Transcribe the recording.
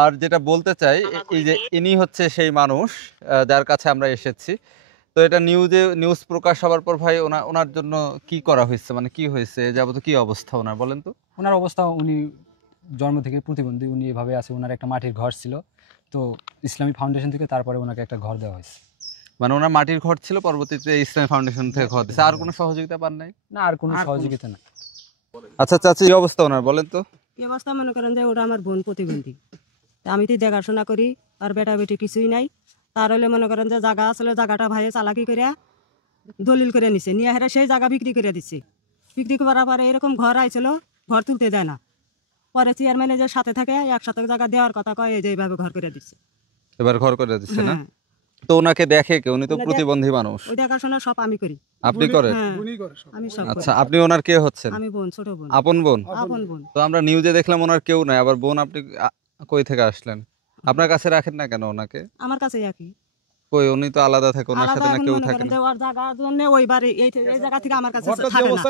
আর যেটা বলতে চাই, এই যে ইনি হচ্ছে সেই মানুষ যার কাছে আমরা এসেছি। তো এটা নিউজ প্রকাশ হওয়ার পর ভাই ওনার জন্য কি করা হয়েছে, মানে কি হয়েছে, যাবত কি অবস্থা ওনার বলেন তো? ওনার অবস্থা, উনি জন্ম থেকে প্রতিবন্ধী, উনি এভাবে আছে। ওনার একটা মাটির ঘর ছিল, তো ইসলামী ফাউন্ডেশন থেকে তারপরে ওনাকে একটা ঘর দেওয়া হয়েছে। মানে ওনার মাটির ঘর ছিল, পরবর্তীতে ইসলামী ফাউন্ডেশন থেকে ঘর দিচ্ছে। আর কোনো সহযোগিতা পান নাই? না, আর কোনো সহযোগিতা না। আচ্ছা চাচি, কি অবস্থা ওনার বলেন তো? কি অবস্থা মনে করেন যে ওটা আমার বোন প্রতিবন্ধী, আমি তো দেখাশোনা করি, আর বেটা বেটি কিছুই নাই। তার হলে মনে করেন যে জায়গা আসলে জায়গাটা ভাইয়ে চালাকি করে দলিল করে নিছে, নিয়ে হেরে সেই জায়গা বিক্রি করে দিচ্ছে। বিক্রি করার পরে এরকম ঘর আইছিল, ঘর তুলতে দেয় না। পরে চেয়ারম্যানে যে সাথে থাকে একসাথে জায়গা দেওয়ার কথা কয়, এই যে এইভাবে ঘর করে দিচ্ছে। এবার ঘর করে দিচ্ছে না? হ্যাঁ। তো ওনাকে দেখে কে? উনি তো প্রতিবন্ধী মানুষ। ওই দেখাশোনা সব আমি করি। আপনি করেন? হ্যাঁ, আমি সব করি। আচ্ছা, আপনি ওনার কে হচ্ছেন? আমি বোন, ছোট বোন। আপন বোন? আপন বোন। তো আমরা নিউজে দেখলাম ওনার কেউ নাই, আবার বোন। আপনি কই থেকে আসলেন? আপনার কাছে রাখেন না কেন ওনাকে? আমার কাছে একই। কই, উনি তো আলাদা থাকে, ওনার আলাদা সাথে না এখন কেউ মনে থাকে করেন না? যে ওর জায়গার জন্য ওই বাড়ি এই জায়গা থেকে আমার কাছে থাকে না।